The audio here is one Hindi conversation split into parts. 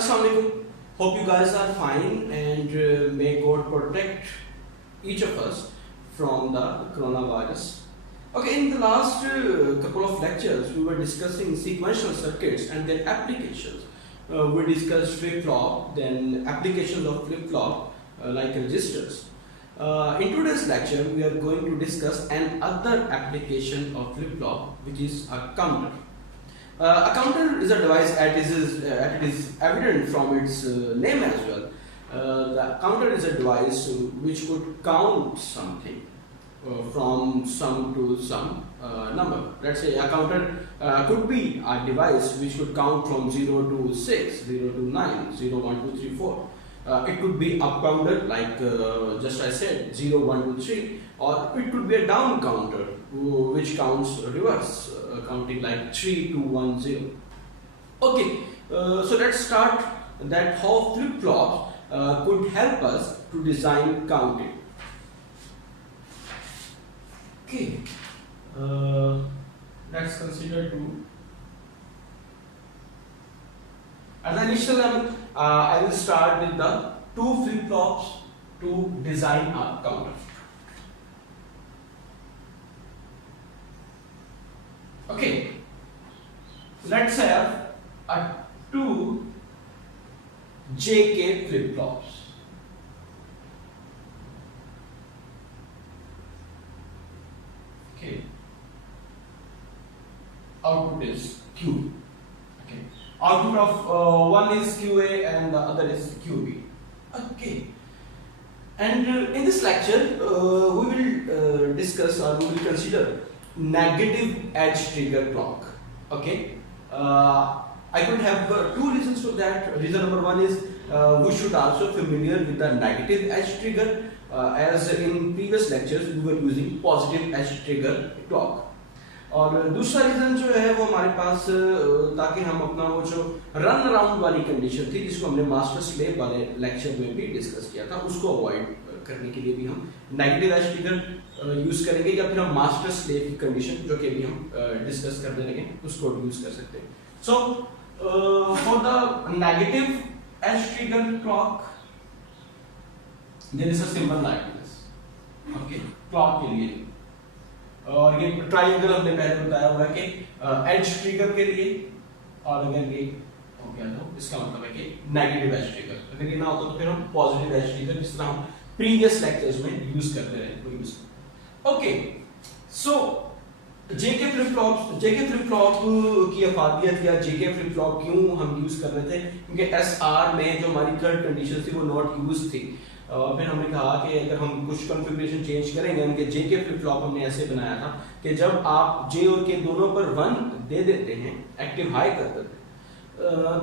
Assalamualaikum. Hope you guys are fine and may God protect each of us from the coronavirus. Okay, in the last couple of lectures, we were discussing sequential circuits and their applications. We discussed flip-flop, then applications of flip-flop like resistors. In today's lecture, we are going to discuss another application of flip-flop, which is a counter. A counter is a device, it is evident from its name as well. The counter is a device which could count something from some to some number. Let's say a counter could be a device which could count from 0 to 6, 0 to 9, 0, 1, 2, 3, 4. It could be up counter like just I said 0, 1, 2, 3, or it could be a down counter which counts reverse, counting like 3, 2, 1, 0. Okay, so let's start that how flip-flops could help us to design counting. Okay, let's consider two. At the initial level, I will start with the two flip-flops to design a counter. Okay, let's have a two JK flip-flops. Okay, output is Q. Okay, output of one is QA and the other is QB. Okay, and in this lecture we will discuss or we will consider negative edge trigger clock. Okay, I could have two reasons for that. Reason number one is we should also familiar with the negative edge trigger, as in previous lectures we were using positive edge trigger clock. और दूसरा रीजन जो है वो हमारे पास ताकि हम अपना वो जो रन अराउंड वाली कंडीशन थी जिसको हमने मास्टर स्लेव वाले लेक्चर में भी डिस्कस किया था उसको अवॉइड करने के लिए भी हम नेगेटिव एज ट्रिगर यूज करेंगे, या फिर हम मास्टर स्लेव की कंडीशन जो कि अभी हम डिस्कस करने लगे उसको यूज कर सकते हैं. So for the negative edge trigger clock there is a symbol like this. Okay, clock के लिए, और ये ट्रायंगल हमने पहले बताया हुआ है कि एज ट्रिगर के लिए, और अगर ये हो गया तो इसका मतलब है कि नेगेटिव एज ट्रिगर. अगर ये ना होता तो फिर हम पॉजिटिव एज ट्रिगर जिस तरह हम प्रीवियस लेक्चर्स में यूज करते रहे वो यूज. ओके, सो जेके फ्लिप फ्लॉप की अफादियत या जेके फ्लिप फ्लॉप क्यों हम यूज कर रहे थे, क्योंकि एसआर में जो हमारी थर्ड कंडीशन थी वो नॉट यूज थी. फिर हमने कहा कि अगर हम कुछ कॉन्फ़िगरेशन चेंज करेंगे, उनके जेके फ्लिप फ्लॉप हमने ऐसे बनाया था कि जब आप जे और के दोनों पर 1 दे देते हैं, एक्टिव हाई कर देते हैं,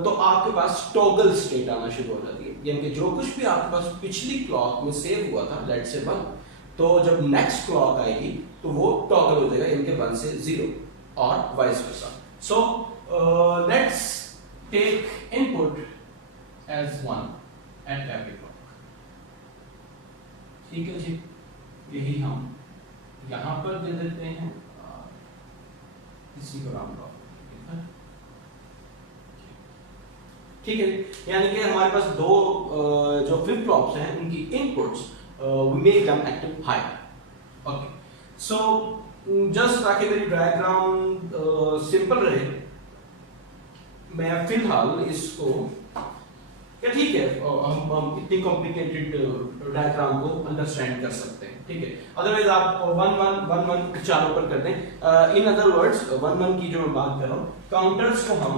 तो आपके पास टॉगल स्टेट आना शुरू हो जाती है. यानी कि जो कुछ भी आपके पास पिछली क्लॉक में सेव हुआ था, लेट से 1, तो जब नेक्स्ट क्लॉक आएगी तो वो टॉगल हो जाएगा, यानी कि 1 से 0 और vice versa. So let's take input as 1 at every clock. ठीक है जी, यही हम यहाँ पर दे देते हैं, इसी को राउंड ऑफ. ठीक है, यानी कि हमारे पास दो जो फ्लिप फ्लॉप्स हैं उनकी inputs we make them active high. Okay, so just ताकि मेरी डायग्राम सिंपल रहे, मैं फिलहाल इसको क्या, ठीक है, हम इतनी कॉम्प्लिकेटेड डायग्राम को अंडरस्टैंड कर सकते हैं. ठीक है, अदरवाइज आप 1 1 चारों पर कर दें. इन अदर वर्ड्स 1 1 की जो मैं बात कर रहा हूँ, काउंटर्स को हम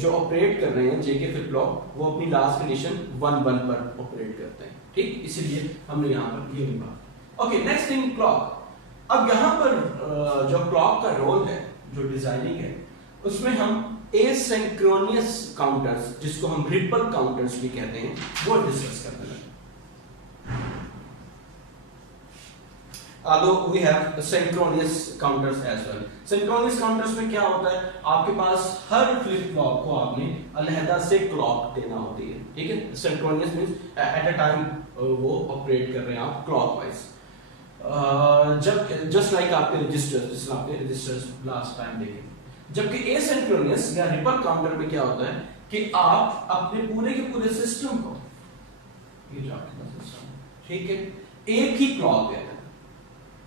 जो ऑपरेट कर रहे हैं जेके फ्लिप फ्लॉप, वो अपनी लास्ट कंडीशन 1 1 पर ऑपरेट करते हैं. ठीक, इसीलिए हमने यहाँ पर ये भी बात. Okay, next thing clock. अब यहाँ पर जो क्लॉक का रोल है, जो डिजाइनिंग है, उसमें हम एसिंक्रोनस काउंटर्स, जिसको हम रिपल काउंटर्स भी कहते हैं, वो डिस्कस करते हैं. Although we have synchronous counters as well. Synchronous counters में क्या होता है, आपके पास हर फ्लिप फ्लॉप को आपने अलहदा से क्लॉक देना होती है. ठीक है, synchronous means at a time वो ऑपरेट कर रहे हैं आप क्लॉकवाइज. जब जस्ट लाइक आपके रजिस्टर्स, जिस आपके रजिस्टर्स लास्ट टाइम देखे. जबकि एसिंक्रोनस या रिपल काउंटर में क्या होता है कि आप अपने पूरे के पूरे सिस्टम को, ये जो आपके पास सिस्टम है, ठीक है, एक ही क्लॉक देते हैं,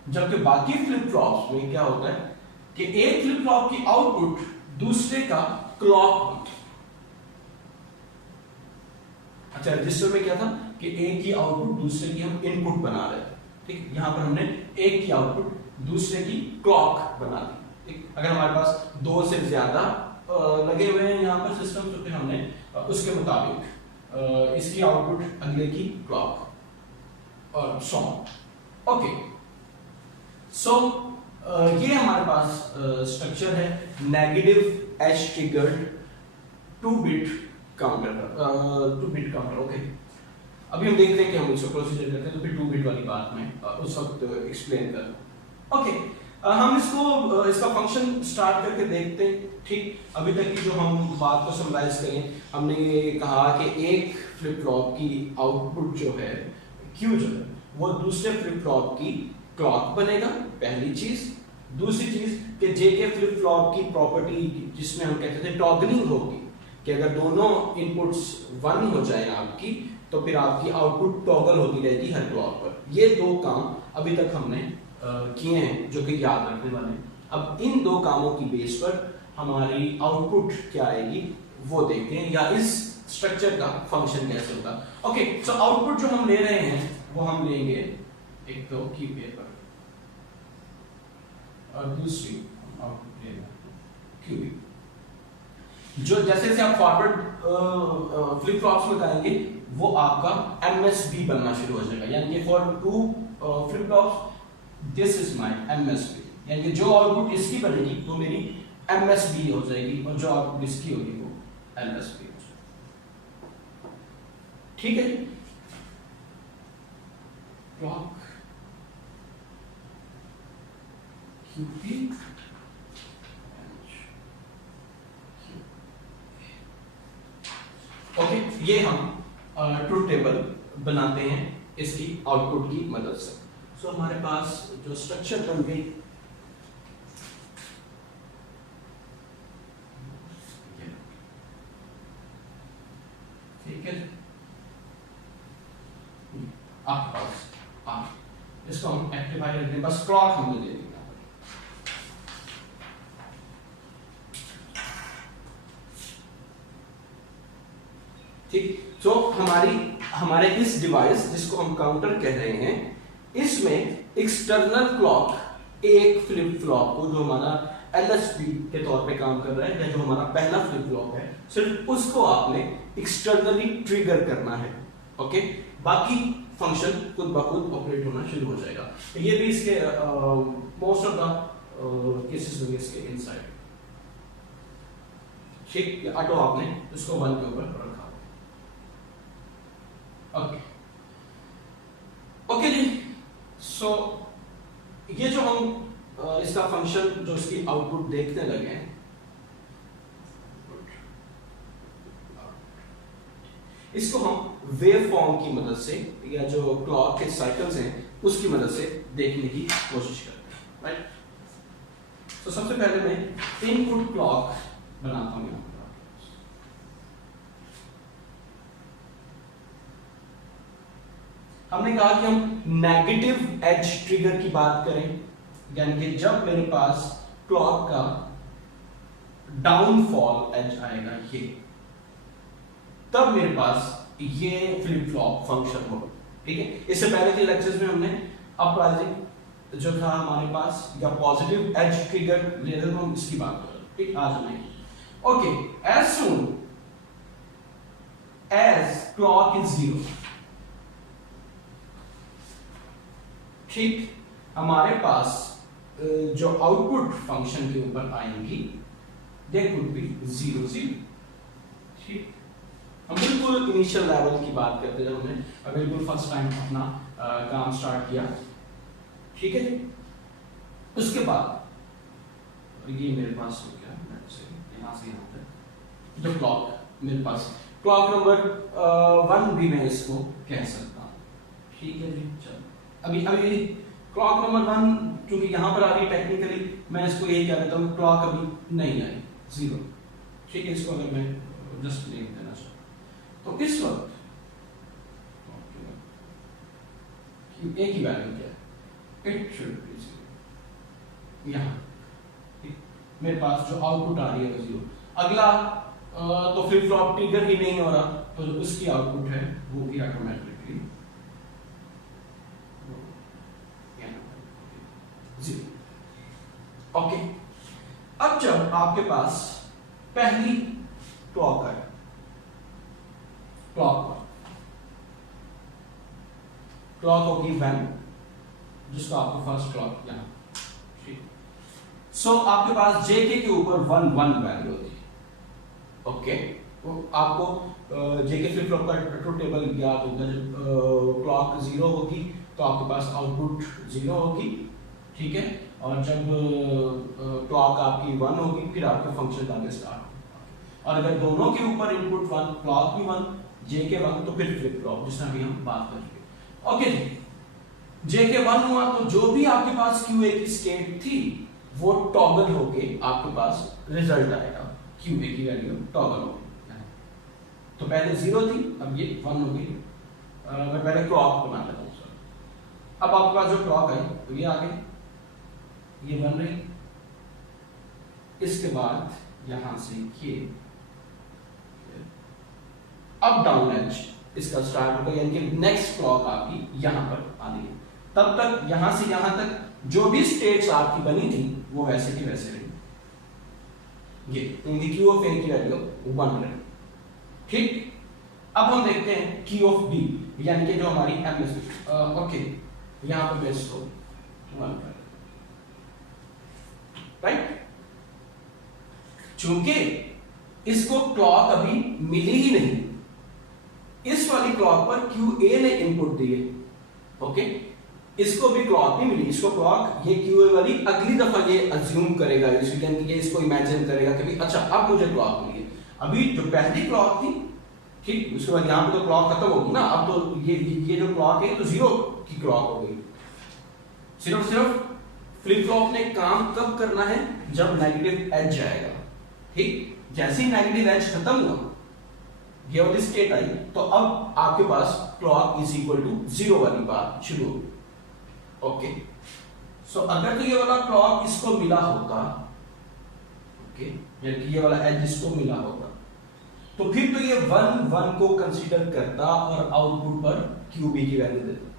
जबकि बाकी फ्लिप फ्लॉप्स में क्या होता है कि एक फ्लिप फ्लॉप की आउटपुट दूसरे का क्लॉक बनता है। अच्छा, रजिस्टर में क्या था कि एक ही आउटपुट दूसरे की हम इनपुट बना रहे थे, ठीक, यहां पर हमने एक की आउटपुट दूसरे की क्लॉक बना दी, ठीक। अगर हमारे पास दो से ज्यादा लगे हुए हैं यहाँ पर सिस्टम, तो फिर हमने उसके मुताबिक इसकी आउटपुट अगले की क्लॉक और सो ऑन। ओके, सो ये हमारे पास स्ट्रक्चर है negative edge triggered 2 bit counter. Okay, अभी हम देखते हैं कि हम इसको प्रोसीजर करते हैं, तो फिर 2 बिट वाली बात में उस वक्त एक्सप्लेन कर। ओके, हम इसका फंक्शन स्टार्ट करके देखते हैं, ठीक। अभी तक की जो हम बात को समराइज करें, हमने ये कहा कि एक फ्लिप फ्लॉप की आउटपुट जो है Q जो है वो दूसरे फ्लिप फ्लॉप की क्लॉक बनेगा, पहली चीज। दूसरी चीज कि जे के फ्लिप फ्लॉप की प्रॉपर्टी जिसमें हम कहते थे टॉगलिंग होगी, कि अगर दोनों इनपुट्स 1 हो जाए आपकी, तो फिर आपकी आउटपुट टॉगल होती रहेगी हर क्लॉक पर। ये दो काम अभी तक हमने किए हैं जो कि याद रखने वाले हैं। अब इन दो कामों की बेस पर हमारी आउटपुट क्या आएगी वो देखते हैं, या इस स्ट्रक्चर का फंक्शन कैसे होगा। ओके, सो आउटपुट जो हम ले रहे हैं वो हम लेंगे एक तो की पेपर और दूसरी आउटपुट लेंगे क्यूबिक। जो जैसे जैसे आप फॉरवर्ड फ्लिप फ्लॉप्स में करेंगे वो आपका MSB बनना शुरू हो जाएगा, यानी कि for 2 flip flops this is my MSB, यानी कि जो आउटपुट इसकी बनेगी वो मेरी MSB हो जाएगी और जो आउटपुट इसकी होगी वो LSB हो जाएगी, ठीक है। क्लॉक QP ओके, ये हम ट्रुथ टेबल बनाते हैं इसकी आउटपुट की मदद से। सो हमारे पास जो स्ट्रक्चर बन गई, ठीक है, आपके पास इसको हम एक्टिफाई रखते हैं, बस क्लॉक हमने दे दी। ठीक, तो हमारे इस डिवाइस जिसको हम काउंटर कह रहे हैं, इसमें एक्सटर्नल क्लॉक एक फ्लिप फ्लॉप को जो हमारा LSB के तौर पे काम कर रहा है, या जो हमारा पहला फ्लिप फ्लॉप है, सिर्फ उसको आपने एक्सटर्नली ट्रिगर करना है। ओके, बाकी फंक्शन खुद ब खुद ऑपरेट होना शुरू हो जाएगा। ये भी इसके मोस्ट ऑफ द केसेस में इसके इनसाइड, ठीक, ऑटो आपने इसको 1 के ऊपर रखा। ओके ओके जी, सो ये जो हम इसका फंक्शन जो इसकी आउटपुट देखने लगे हैं, इसको हम वेव फॉर्म की मदद से या जो क्लॉक के साइकिल्स हैं उसकी मदद से देखने की कोशिश करते हैं, राइट। तो सबसे पहले मैं इनपुट क्लॉक बनाता हूं यहां। हमने कहा कि हम नेगेटिव एज ट्रिगर की बात करें, यानी कि जब मेरे पास क्लॉक का डाउनफॉल एज आएगा ये, तब मेरे पास ये फ्लिप फ्लॉप फंक्शन होगा, ठीक है। इससे पहले के लेक्चर्स में हमने अपराइजिंग जो था हमारे पास, या पॉजिटिव एज ट्रिगर ले रहे, हम इसकी बात कर रहे हैं, ठीक। आज नहीं, okay, as soon as clock is 0, ठीक, हमारे पास जो आउटपुट फंक्शन के ऊपर आएंगी दे कुड बी 0 0, ठीक। हम बिल्कुल इनिशियल लेवल की बात करते हैं, हमने बिल्कुल फर्स्ट टाइम अपना काम स्टार्ट किया, ठीक है। उसके बाद ये मेरे पास हो गया, यहां से यहां तक जो क्लॉक मेरे पास, क्लॉक नंबर 1 भी मैं इसको कह सकता हूं, ठीक है जी। चलो अभी क्लॉक नंबर 1 क्योंकि यहां पर आ रही टेक्निकली मैं इसको यही कह देता हूं, क्लॉक अभी नहीं आई 0, ठीक है। इसको अगर मैं जस्ट लिख देना चाहिए। तो इस वक्त ए की वैल्यू क्या है, इट शुड बी 0। यहाँ मेरे पास जो आउटपुट आ रही है वो 0। अगला तो फ्लिप फ्लॉप ट्रिगर ही नहीं हो रहा, तो जो उसकी आउटपुट है वो भी ऑटोमेटिकली 0। ओके, अब जब आपके पास पहली क्लॉक है, क्लॉक होगी 1, जिसका आपको फर्स्ट क्लॉक यहां, ठीक। सो आपके पास जेके के ऊपर 1 1 वैल्यू होती है। ओके, तो आपको जेके फ्लिप फ्लॉप का ट्रुथ टेबल याद होगा। जब क्लॉक 0 होगी तो आपके पास आउटपुट 0 होगी, ठीक है। और जब क्लॉक आपकी 1 होगी फिर आपके फंक्शन आगे स्टार्ट होगा। और अगर दोनों के ऊपर इनपुट 1, क्लॉक भी 1, जेके 1, तो फिर फ्लिप फ्लॉप, जिसमें अभी हम बात करेंगे। ओके जी, जेके 1 हुआ तो जो भी आपके पास क्यूए की स्टेट थी वो टॉगल होके आपके पास रिजल्ट आएगा, क्यूए की वैल्यू टॉगल होगी। तो पहले 0 थी, अब ये 1 हो गई। मैं पहले क्लॉक बना लेता हूं सर। अब आपके पास जो क्लॉक है तो ये आ गई, ये बन रही। इसके बाद यहां से ये अप डाउन एज इसका स्टार्ट होगा, यानी कि नेक्स्ट क्लॉक आपकी यहां पर आनी है। तब तक यहां से यहां तक जो भी स्टेट्स आपकी बनी थी वो वैसे की वैसे रही। ये इनकी क्यू ऑफ ए की वैल्यू 1 रही, ठीक। अब हम देखते हैं क्यू ऑफ बी, यानी कि जो हमारी एम एस। ओके, यहां पर बेस को 1 कर, राइट। चूंकि इसको क्लॉक अभी मिली ही नहीं, इस वाली क्लॉक पर क्यू ए ने इनपुट दिए, ओके। इसको भी क्लॉक नहीं मिली, इसको क्लॉक ये क्यू ए वाली अगली दफा ये अज्यूम करेगा, ये इसको इमेजिन करेगा कि भी अच्छा अब मुझे क्लॉक मिली है। अभी जो पहली क्लॉक थी, ठीक, उसके बाद यहां पे तो क्लॉक खत्म होगी ना। अब तो ये जो क्लॉक है तो 0 की क्लॉक हो गई। सिर्फ फ्लिप फ्लॉप ने काम कब करना है, जब नेगेटिव एज जाएगा, ठीक। जैसे ही नेगेटिव एज खत्म हुआ, ये वाली स्टेट आई, तो अब आपके पास क्लॉक इज इक्वल टू 0 वाली बात शुरू होगी। ओके, सो अगर तो ये वाला क्लॉक इसको मिला होता, ओके, यानी कि ये वाला एज इसको मिला होता, तो फिर तो ये 1 1 को कंसीडर करता और आउटपुट पर क्यूबी की वैल्यू देता।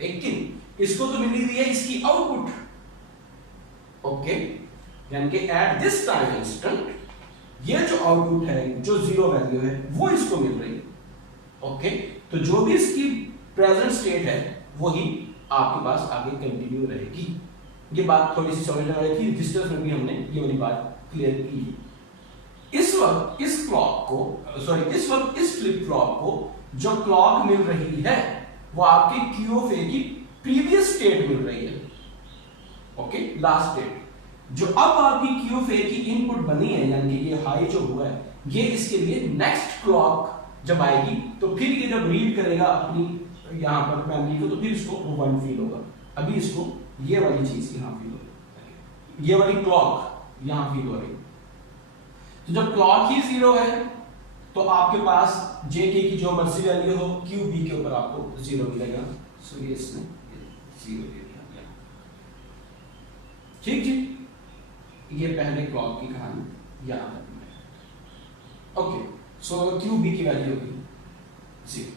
लेकिन इसको तो मिली हुई है इसकी आउटपुट, ओके, यानी कि एट दिस टाइम इंस्टेंट ये जो आउटपुट है, जो 0 वैल्यू है, वो इसको मिल रही है, ओके। तो जो भी इसकी प्रेजेंट स्टेट है वही आपके पास आगे कंटिन्यू रहेगी। ये बात थोड़ी सी समझने वाली थी, रजिस्टर्स में भी हमने ये वाली बात क्लियर की। इस वक्त इस क्लॉक को, इस वक्त इस फ्लिप फ्लॉप को जो क्लॉक मिल रही है वो आपकी क्यू ऑफ ए की प्रीवियस स्टेट मिल रही है, ओके, लास्ट स्टेट। जो अब आपकी क्यू ऑफ ए की इनपुट बनी है, यानी कि ये हाई जो हुआ है, ये इसके लिए नेक्स्ट क्लॉक जब आएगी तो फिर ये जब रीड करेगा अपनी यहां पर मेमोरी को, तो फिर इसको 1 फील होगा। अभी इसको ये वाली चीज यहां फील होगी, ये वाली क्लॉक यहां फील हो रही। तो जब क्लॉक ही 0 है तो आपके पास जेके की जो मर्जी वैल्यू हो, क्यू बी के ऊपर आपको 0 मिलेगा। सो ये इसने 0 दे दिया, ठीक जी। ये पहले क्लॉक की कहानी यहां तक। ओके, सो क्यू बी की वैल्यू होगी 0।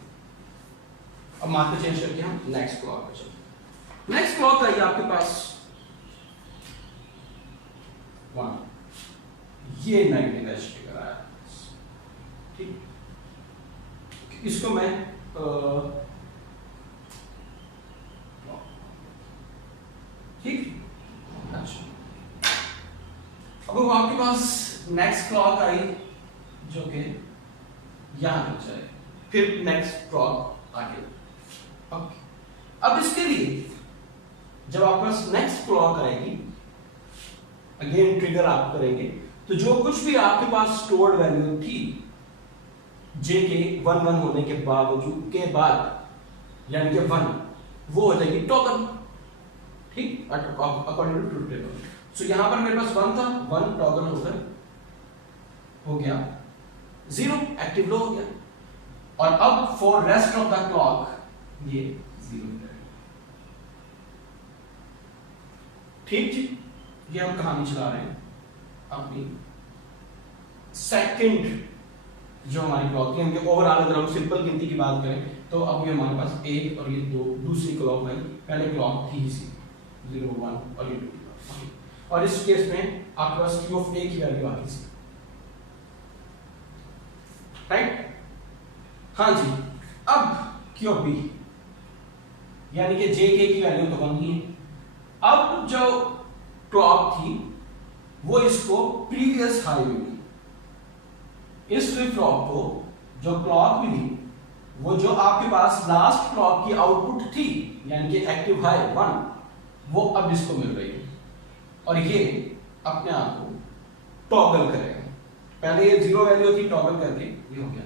अब मार्कर चेंज करके हम नेक्स्ट क्लॉक पर चलते। नेक्स्ट क्लॉक आई आपके पास 1, ये नेगेटिव एज ट्रिगर आया, ठीक। इसको मैं ठीक, अच्छा। अब आपके पास नेक्स्ट क्लॉक आई जो कि यहां लग जाए, फिर नेक्स्ट क्लॉक आगे, ओके। अब इसके लिए जब आपके पास नेक्स्ट क्लॉक आएगी, अगेन ट्रिगर आप करेंगे, तो जो कुछ भी आपके पास स्टोर्ड वैल्यू थी जे के 1 1 होने के बावजूद के बाद, यानी कि 1, वो हो जाएगी टॉगल, ठीक, अकॉर्डिंग टू ट्रुथ टेबल। सो यहां पर मेरे पास 1 था, 1 टॉगल हो गया, जीरो, एक्टिव लो हो गया। और अब for rest of the clock ये जीरो रहेगा। ठीक जी, ये हम कहानी चला रहे हैं अपनी सेकंड जो हमारी क्लॉक थी। ओवरऑल अगर हम सिंपल गिनती की बात करें तो अब ये हमारे पास एक और ये दो, दूसरी क्लॉक आई, पहले क्लॉक थी इसी 0 1 और ये 2। और इस केस में आपके पास Q ऑफ A की वैल्यू आ गई थी, राइट? हाँ जी। अब Q ऑफ B यानी कि JK की वैल्यू तो 1 ही है। अब जो क्लॉक थी वो इसको प्रीवियस हाई मिली। इस फ्लिप फ्लॉप को जो क्लॉक मिली वो जो आपके पास लास्ट क्लॉक की आउटपुट थी यानी कि एक्टिव हाई 1, वो अब इसको मिल रही है और ये अपने आप को टॉगल करेगा। पहले ये जीरो वैल्यू थी, टॉगल करके ये हो गया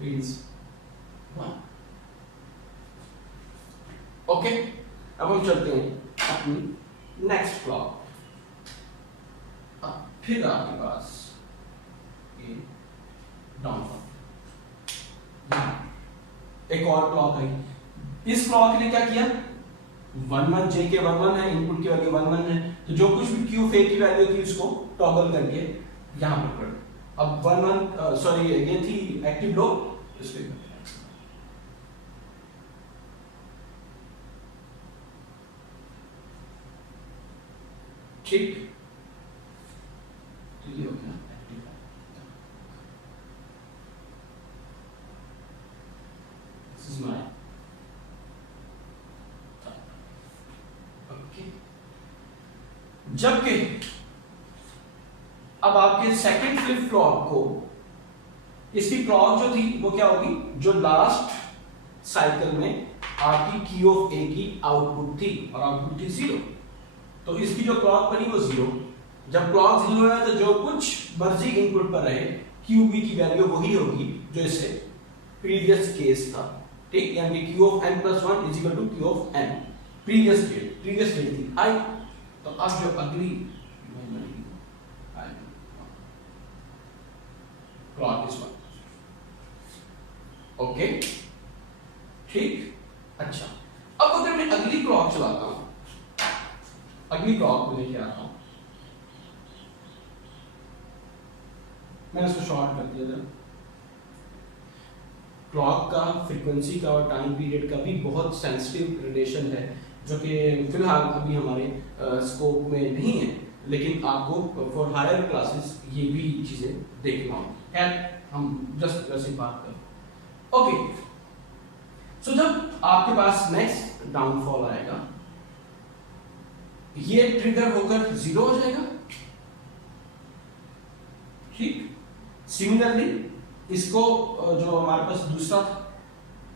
मींस 1। ओके, अब हम चलते हैं अपनी नेक्स्ट क्लॉक। फिर आपके पास ये डाउनफॉल, एक और क्लॉक आई। इस क्लॉक ने क्या किया, 1 1 JK 1 1 है, इनपुट की वैल्यू 1 1 है, तो जो कुछ भी Q फे की वैल्यू थी उसको टॉगल करके यहां पर कर। अब 1 1 सॉरी ये थी एक्टिव लो, इसलिए ठीक, तो ये हो गया active. This is my okay. जबकि अब आपके सेकंड फ्लिप फ्लॉप को इसकी क्लॉक जो थी वो क्या होगी, जो लास्ट साइकिल में आपकी Q ऑफ A की आउटपुट थी और आउटपुट थी 0, तो इसकी जो क्लॉक बनी वो 0। जब क्लॉक 0 है तो जो कुछ मर्जी इनपुट पर रहे QB की वैल्यू वही होगी जो इससे प्रीवियस केस था, ठीक? यानी Q of n plus 1 is equal to Q of n previous state थी आई। तो अब जो अगली क्लॉक इज 1। ओके, ठीक। अच्छा, अब अगर मैं अगली क्लॉक चलाता हूं, अगली क्लॉक को लेके आता हूं, मैंने इसको शॉर्ट कर दिया था। क्लॉक का, फ्रीक्वेंसी का और टाइम पीरियड का भी बहुत सेंसिटिव रिलेशन है जो कि फिलहाल अभी हमारे स्कोप में नहीं है, लेकिन आपको फॉर हायर क्लासेस ये भी चीजें देखना होगी। खैर हम जस्ट वैसे बात करें। ओके, सो जब आपके पास नेक्स्ट डाउनफॉल आएगा ये ट्रिगर होकर 0 हो जाएगा, ठीक? सिमिलरली इसको जो हमारे पास दूसरा था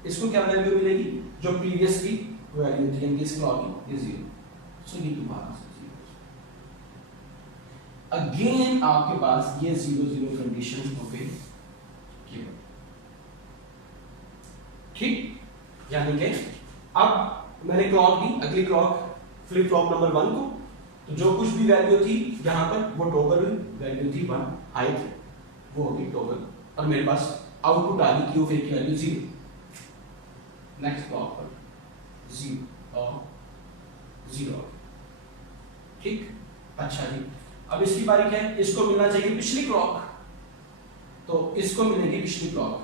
इसको क्या वैल्यू मिलेगी, जो प्रीवियस की वैल्यू थी यानी इस क्लॉक की, ये 0। सो ये दोबारा से 0। अगेन आपके पास ये 0 0 कंडीशन हो गई, ठीक? यानी कि अब मैंने क्लॉक दी, अगली क्लॉक फ्लिप फ्लॉप नंबर 1 को, तो जो कुछ भी वैल्यू थी यहां पर वो टॉगल वैल्यू थी 1 हाई थी, वो होगी टॉगल, और मेरे पास आउटपुट आ गई Q ऑफ A की वैल्यू 0। नेक्स्ट क्लॉक पर 0 और 0, ठीक? अच्छा जी, अब इसकी बारी क्या है, इसको मिलना चाहिए पिछली क्लॉक, तो इसको मिलेगी पिछली क्लॉक,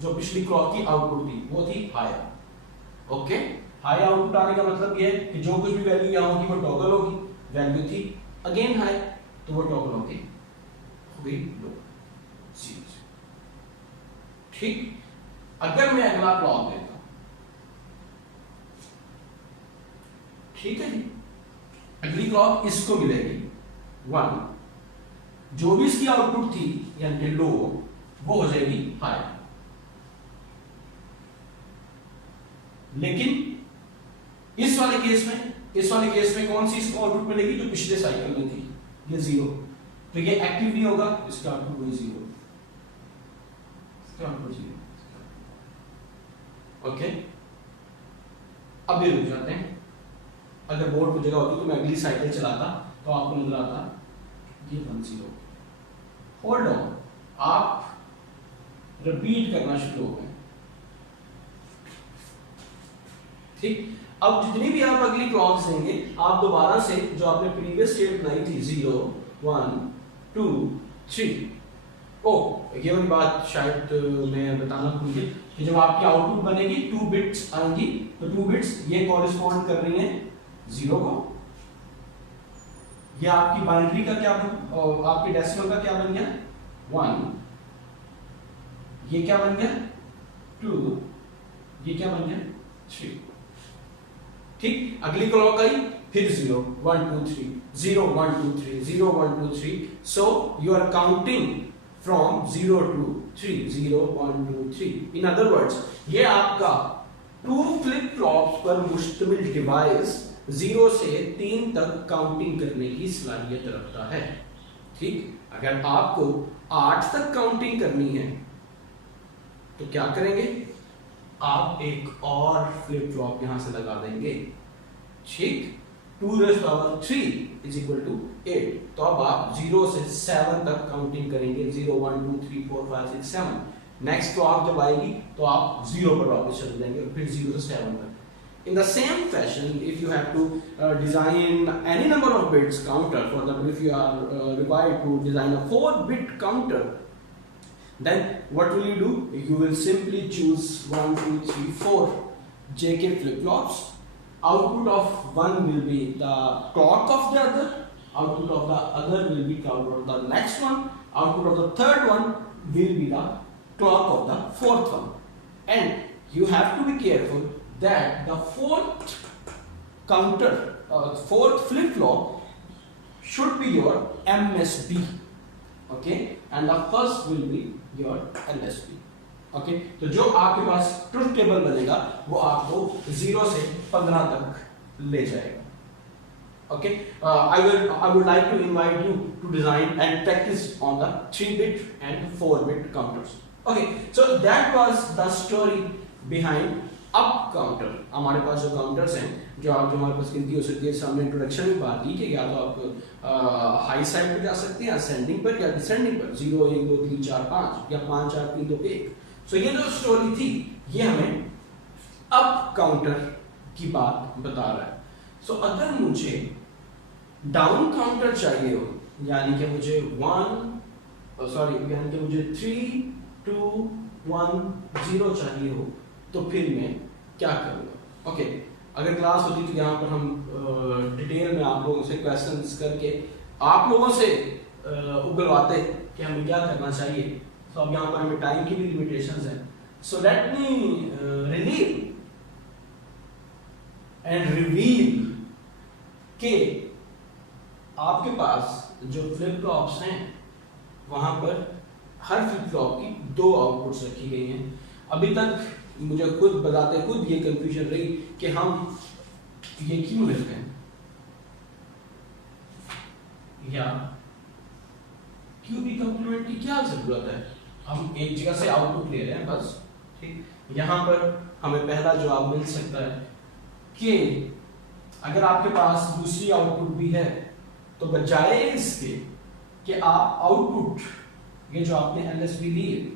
जो पिछली क्लॉक की आउटपुट थी वो थी हायर। ओके, हाई आउटपुट आने का मतलब ये है कि जो कुछ भी वैल्यू यहां होगी वो टॉगल होगी, वैल्यू थी अगेन हाई तो वो टॉगल हो गई लो, 0। ठीक? अगर मैं अगला क्लॉक देता हूं, ठीक है जी, अगली क्लॉक इसको मिलेगी 1, जो भी इसकी आउटपुट थी यानी लो वो हो जाएगी हाई। लेकिन इस वाले केस में कौन सी इसको आउटपुट मिलेगी, जो पिछले साइकिल में थी, ये 0, तो ये एक्टिव नहीं होगा, इसका आउटपुट वही 0, इसका आउटपुट 0। ओके, अब ये रुक जाते हैं। अगर बोर्ड पर जगह होती तो मैं अगली साइकिल चलाता तो आपको नजर आता ये 1 0, होल्ड ऑन, आप रिपीट करना शुरू हो गए। ठीक, अब जितनी भी आप अगली क्लॉक्स देंगे आप दोबारा से जो आपने प्रीवियस स्टेट बनाई थी 0 1 2 3, ओ ये वाली बात शायद मैं बताना भूल गया कि जब आपकी आउटपुट बनेगी 2 बिट्स आएंगी, तो 2 बिट्स ये कॉरेस्पॉन्ड कर रही हैं 0 को, ये आपकी बाइनरी का क्या और आपके डेसिमल का क्या बन गया 1, ये क्या बन गया 2, ये क्या बन गया 3। ठीक, अगली क्लॉक आई फिर 0 1 2 3 0 1 2 3 0 1 2 3, so you are counting from 0 to 3 0 1 2 3। In other words ये आपका 2 फ्लिप फ्लॉप्स पर मुश्तमिल डिवाइस 0 से 3 तक काउंटिंग करने की सलाहियत रखता है। ठीक, अगर आपको 8 तक काउंटिंग करनी है तो क्या करेंगे, आप एक और फ्लिप फ्लॉप यहां से लगा देंगे। ठीक, 2 raised power 3 is equal to 8, तो अब आप 0 से 7 तक काउंटिंग करेंगे, 0 1 2 3 4 5 6 7। नेक्स्ट क्लॉक जब आएगी तो आप 0 पर वापस चले जाएंगे और फिर 0 से 7 तक। In the same fashion, if you have to design any number of bits counter, for example, if you are required to design a 4-bit counter, then what will you do? You will simply choose 1 2 3 4 JK flip-flops. Output of one will be the clock of the other, output of the other will be clock of the next one, output of the third one will be the clock of the fourth one. And you have to be careful that the fourth counter, fourth flip-flop should be your MSB, okay, and the first will be your LSB, okay। तो जो आपके पास ट्रुथ टेबल बनेगा वो आपको 0 से 15 तक ले जाएगा, okay। I would like to invite you to design and practice on the 3-bit and 4-bit counters, okay। So that was the story behind up counter. हमारे पास जो काउंटर्स हैं जो हमारे पास गिनती हो सकती है, सामने इंट्रोडक्शन में बात की कि या तो आप हाई साइड पे जा सकते हैं असेंडिंग पर या डिसेंडिंग पर, 0 1 2 3 4 5 या 5 4 3 2 1। सो ये जो स्टोरी थी ये हमें अप काउंटर की बात बता रहा है। सो अगर मुझे डाउन काउंटर चाहिए हो, यानी कि मुझे 3 2 1 0 चाहिए हो, तो फिर मैं क्या करूँगा, ओके। अगर क्लास होती तो यहाँ पर हम डिटेल में आप लोगों से क्वेश्चंस करके आप लोगों से उगलवाते कि हमें क्या करना चाहिए। तो अब यहाँ पर हमें टाइम की भी लिमिटेशंस हैं, so let me relieve and reveal के आपके पास जो फ्लिप फ्लॉप्स हैं वहां पर हर फ्लिप फ्लॉप की 2 आउटपुट्स रखी गई हैं। अभी तक मुझे खुद बताते खुद ये कंफ्यूजन रही कि हम ये क्यों लेते हैं या क्यों भी कंप्लीमेंट की क्या जरूरत है। हम एक जगह से आउटपुट ले रहे हैं बस, ठीक। यहां पर हमें पहला जवाब मिल सकता है कि अगर आपके पास दूसरी आउटपुट भी है तो बजाय इसके कि आप आउटपुट ये जो आपने LSB ली है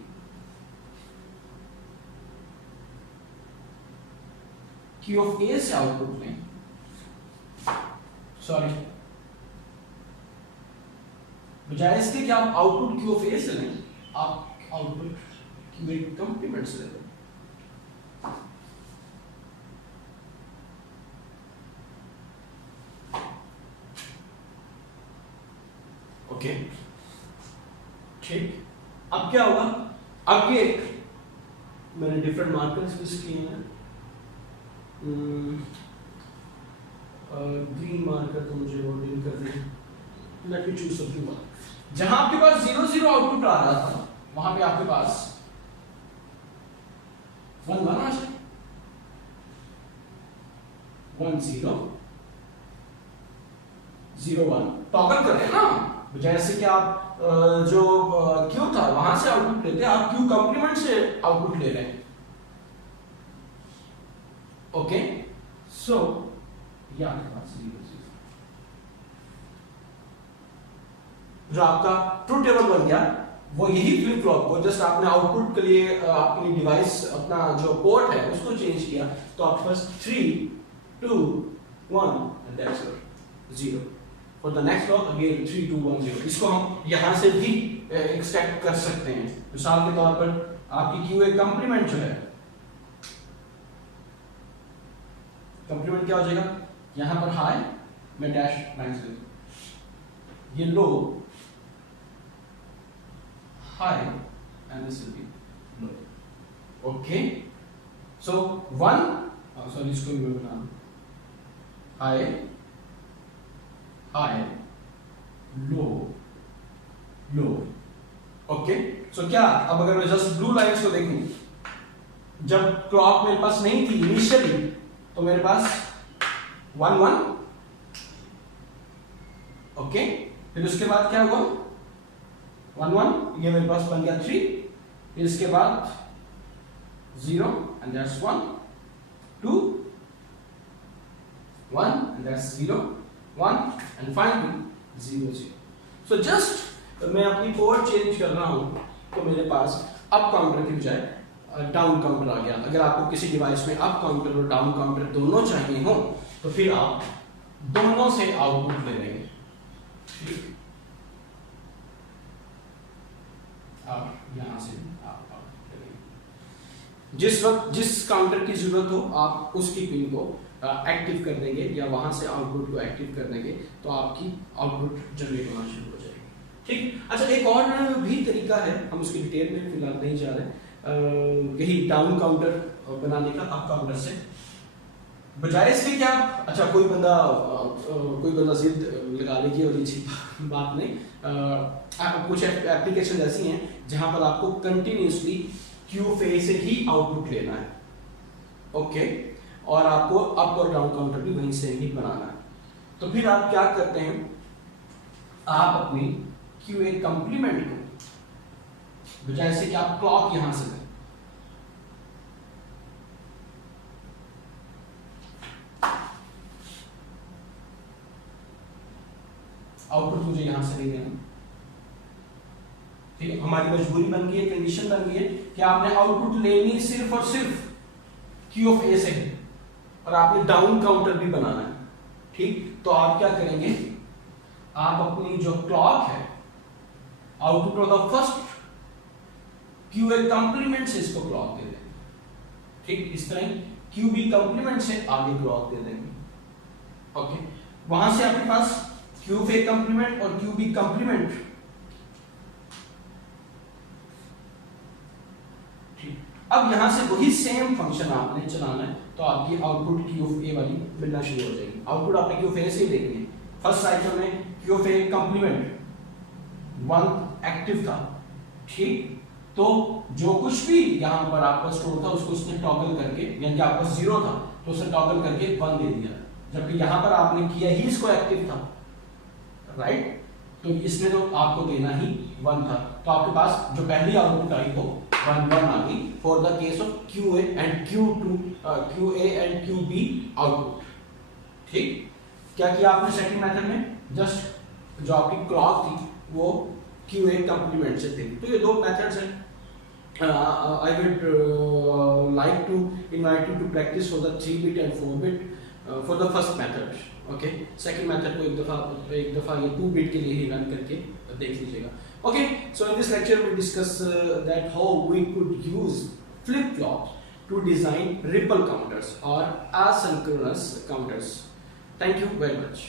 Q of A से आउटपुट लें, सॉरी बजाय इसके कि आप आउटपुट Q of A से लें, आप आउटपुट Q कंप्लीमेंट से लें। ओके, ठीक। अब क्या होगा, अब ये मैंने डिफरेंट मार्कर्स यूज किए हैं। ग्रीन मार्कर तो मुझे वो डील करने हैं, let me choose something one. जहां आपके पास 0 0 आउटपुट आ रहा था वहां पे आपके पास 1 1 आ जाए, 1 0 0 1 टॉगल कर रहे हैं ना। जैसे कि आप जो क्यू था वहां से आउटपुट लेते हैं, आप क्यू कंप्लीमेंट से आउटपुट ले रहे हैं, ओके। सो ये आपके पास 0 0, जो आपका ट्रुथ टेबल बन गया वो यही फ्लिप फ्लॉप को जस्ट आपने आउटपुट के लिए अपनी डिवाइस अपना जो पोर्ट है उसको चेंज किया, तो आपके पास 3 2 1 and that's your 0। For the next clock again 3 2 1 0। इसको हम यहां से भी एक्सट्रैक्ट कर सकते हैं। मिसाल के तौर पर आपकी क्यूए कंप्लीमेंट जो है, कंप्लीमेंट क्या हो जाएगा, यहां पर हाई में डैश लाइंस ले, ये low high and this will be low. Okay, so 1 sorry इसको मैं बना high high low low. Okay, so क्या अब अगर मैं जस्ट ब्लू लाइंस को देखूं, जब क्लॉक मेरे पास नहीं थी इनिशियली तो मेरे पास 1 1। ओके, फिर उसके बाद क्या हुआ 1 1, ये मेरे पास बन गया 3, फिर इसके बाद 0 and that's 1 2 1 and that's 0 1 and finally 0 0। So just मैं अपनी पोर्ट चेंज कर रहा हूं तो मेरे पास अप काउंटर की बजाय डाउन काउंटर आ गया। अगर आपको किसी डिवाइस में अप काउंटर और डाउन काउंटर दोनों चाहिए हो तो फिर आप दोनों से आउटपुट ले लेंगे। ठीक, आप यहां से आप आउटपुट ले लेंगे। जिस वक्त जिस काउंटर की जरूरत हो आप उसकी पिन को एक्टिव कर देंगे या वहां से आउटपुट को एक्टिव कर देंगे तो आपकी आउटपुट जनरेट होना शुरू हो जाएगी। ठीक, अच्छा एक और भी तरीका है, हम उसकी डिटेल में फिलहाल नहीं जा रहे, यही डाउन काउंटर बनाने का अप काउंटर से बजाय इसके क्या, अच्छा कोई बंदा जिद लगा लेगी और ये बात नहीं, कुछ एप्लीकेशन ऐसी हैं जहां पर आपको कंटिन्यूसली क्यू फेज से ही आउटपुट लेना है। ओके, और आपको अप और डाउन काउंटर भी वहीं से ही बनाना है। तो फिर आप क्या करते हैं, आप अपनी क्यूए कंप्लीमेंट को बजाय से कि आप क्लॉक यहां से लें, आउटपुट मुझे यहां से नहीं देना। ठीक, हमारी मजबूरी बन गई है, कंडीशन बन गई है कि आपने आउटपुट लेनी सिर्फ और सिर्फ क्यू ऑफ ए से है और आपने डाउन काउंटर भी बनाना है। ठीक, तो आप क्या करेंगे, आप अपनी जो क्लॉक है output of the first QA complement से इसको क्लॉक दे देंगे। ठीक, इस तरह क्यूबी कंप्लीमेंट से आगे क्लॉक दे देंगे। ओके, वहां से आपके पास क्यूब ए कंप्लीमेंट और क्यूबी कंप्लीमेंट। ठीक, अब यहां से वही सेम फंक्शन आपने चलाना है तो आपकी आउटपुट क्यूब ए वाली मिलना शुरू हो जाएगी। आउटपुट आपने क्यूब ए से ही देखनी है। फर्स्ट साइकिल में क्यूब ए कंप्लीमेंट 1 एक्टिव था। ठीक, तो जो कुछ भी यहां पर आपका स्टोर था उसको उसने टॉगल करके, यानी कि आपका 0 था तो उसने टॉगल करके 1 दे दिया, जबकि यहां पर आपने किया ही इसको एक्टिव था, राइट, तो इसने तो आपको देना ही 1 था। तो आपके पास जो पहली आउटपुट आई वो 1 1 आ गई for the case of Q A and Q A and Q B output. ठीक, क्या किया आपने सेकंड मेथड में, जस्ट जो आपकी क्लॉक थी वो क्यू ए कंप्लीमेंट से थी। तो ये दो मेथड्स हैं। I would like to invite you to practice for the 3-bit and 4-bit for the first method. Okay, second method को एक दफा ये 2-bit के लिए ही रन करके देख लीजिएगा। Okay, so in this lecture we discuss that how we could use flip-flops to design ripple counters or asynchronous counters. Thank you very much.